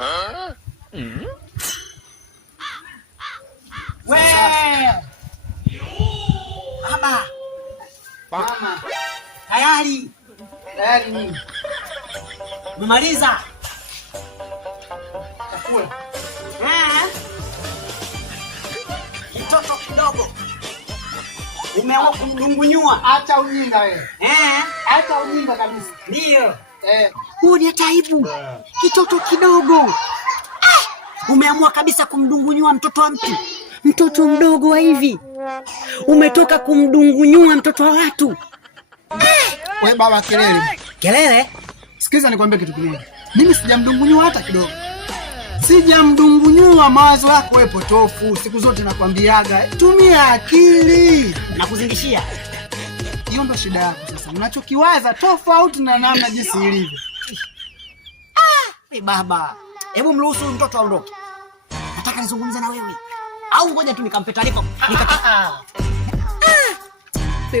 Baba. Mama. Tayari. Tayari nini? Umemaliza? Chakula. Kitoto kidogo. Umeamua kumdungunyua. Acha ujinga wewe. Acha ujinga kabisa. Ndio. Huu ni taibu. Kitoto kidogo. Umeamua kabisa kumdungunyua mtoto wa mtu. Mtoto mdogo wa hivi. Umetoka kumdungunyua mtoto wa watu. Wewe baba kelele. Kelele? Sikiza nikwambie kitu kimoja. Mimi sijamdungunyua hata kidogo. Sijamdungunyua, mawazo yako wewe potofu. Siku zote nakwambiaga, tumia akili. Nakuzingishia. Hiyo ndo shida yako sasa. Unachokiwaza tofauti na namna jinsi ilivyo. Baba, hebu mruhusu mtoto aondoke. Nataka nizungumze na wewe. Au ngoja tu nikampe taarifa.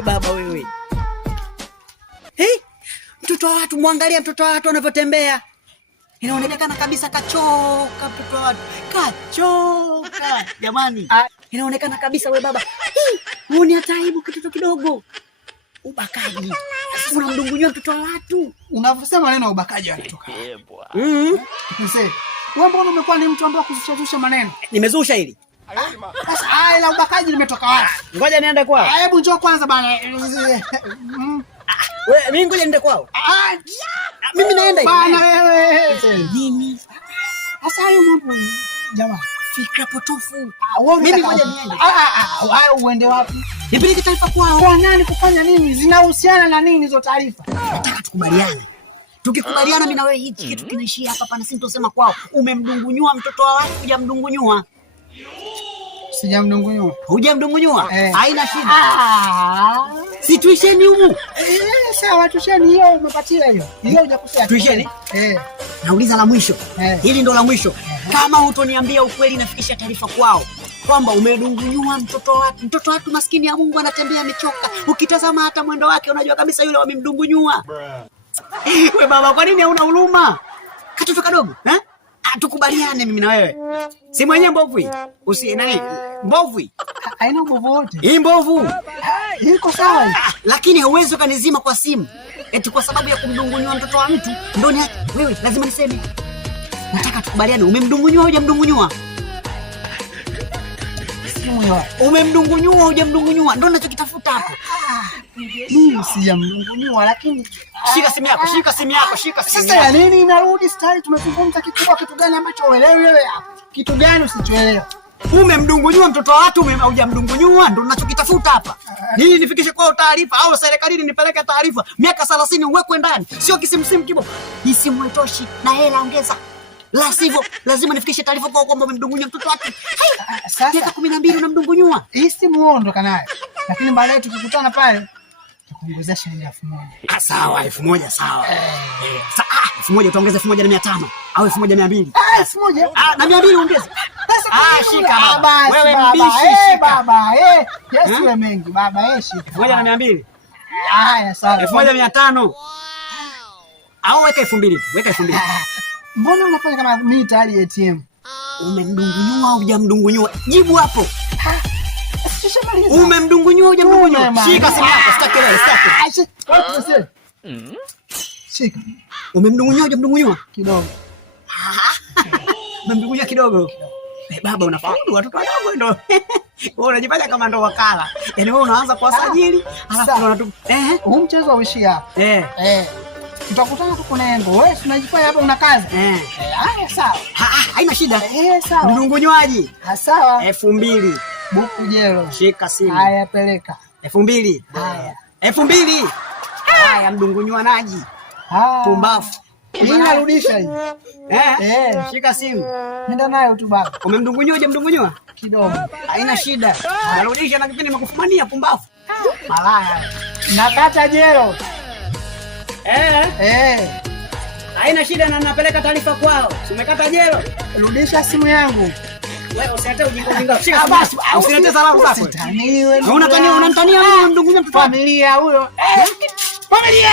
Baba wewe. Mtoto wa watu, muangalia mtoto wa watu anavyotembea. Inaonekana kabisa kachoka mtoto wa watu. Kachoka. Jamani. Inaonekana kabisa wewe baba. Huoni hata aibu kitoto kidogo? Ubakaji. Unamdungunyua mtoto wa watu. Unavyosema neno ubakaji yanatoka. Mzee, wewe mbona umekuwa ni mtu ambaye kuzusha maneno? Nimezusha hili. Sasa la ubakaji limetoka wapi? Ngoja niende kwao. Hebu njoo kwanza bana. Wewe mimi ngoja niende kwao. Mimi naenda hivi. Bana wewe. Nini? Sasa hayo mambo jamaa, fikra potofu. Mimi ngoja niende. Uende wapi? Nipeleke taarifa kwao. Kwa nani kufanya nini? Zinahusiana na nini hizo taarifa? Nataka tukubaliane. Tukikubaliana mimi na wewe hiki kitu kinaishia hapa pana, sintosema kwao. Umemdungunyua mtoto wa watu, hujamdungunyua. Sijamdungunyua. Hujamdungunyua? Haina shida. Si tuisheni humu. Sawa tuisheni, hiyo umepatia hiyo. Hiyo hujakosea. Tuisheni? Nauliza la mwisho. Hili ndo la mwisho. Kama hutoniambia ukweli nafikisha taarifa kwao kwamba umedungunyua mtoto watu. Mtoto watu maskini ya Mungu anatembea amechoka. Ukitazama hata mwendo wake unajua kabisa yule wamemdungunyua. Wewe baba, kwa nini hauna huruma? Katoto kadogo, tukubaliane mimi na wewe. Si mwenyewe mbovu hii. Nani? Mbovu hii. Haina mbovu wote. Hii mbovu. Iko sawa. Lakini hauwezi kanizima kwa simu. Eti kwa sababu ya kumdungunyua mtoto wa mtu ndio ni wewe lazima niseme. Nataka tukubaliane, umemdungunyua au hujamdungunyua? Umemdungunyua au hujamdungunyua? Ndio ninachokitafuta hapo. Mimi sijamdungunyua lakini shika simu yako, shika simu yako. Sasa ya nini inarudi style? Tumezungumza kitu gani ambacho uelewi wewe? Kitu gani usichoelewa? Umemdungunyua mtoto wa watu, hujamdungunyua, ndio ninachokitafuta hapa. Hii nifikishe kwa taarifa au serikalini nipeleke taarifa. Miaka 30 uwekwe ndani. Sio kisimsimu kibo. Hii simu haitoshi na hela ongeza. La sivyo lazima nifikishe taarifa kwa kwamba umemdungunyua mtoto watu. Sasa miaka 12 unamdungunyua. Hii simu uondoka nayo. Lakini baadaye tukikutana pale tukuongezea shilingi 1000. Sawa, 1000 sawa. 1000 utaongeza 1500 au 1200. 1000. Na 200 ongeza. Shika baba. Wewe mbishi shika. Baba, Yesu we mengi baba, shika. 1200. Haya sawa. 1500. Au weka 2000 tu. Weka 2000. Mbona unafanya kama mimi tayari ATM? Umemdungunyua au hujamdungunyua? Jibu hapo. Sishamaliza. Umemdungunyua au hujamdungunyua? Shika simu yako, sitaki kelele, sitaki. Shika. Umemdungunyua au hujamdungunyua? Kidogo. Umemdungunyua kidogo. Baba unafaulu watoto wadogo ndo. Wewe unajifanya kama ndo wakala. Yaani wewe unaanza kuwasajili, alafu unatu huu mchezo uishi hapa. Tutakutana tu kuna engo. Wewe unajifanya hapa una kazi. Haya sawa. Haina shida. Sawa. Mdungunywaji. Sawa. 2000. Buku jelo. Shika simu. Haya peleka. 2000. Haya. 2000. Haya mdungunywanaji. Pumbafu. Hii narudisha hii. Shika simu. Nenda nayo tu baba. Umemdungunyua hujamdungunyua? Kidogo. Haina shida. Narudisha na kipindi nimekufumania pumbafu. Malaya. Nakata jelo. Haina shida na napeleka taarifa kwao. Umekata jelo. Rudisha simu yangu. Wewe usiate ujinga. Shika basi. Usilete salamu zako. Unatania unamtania mdungunyua mtoto familia huyo. Familia.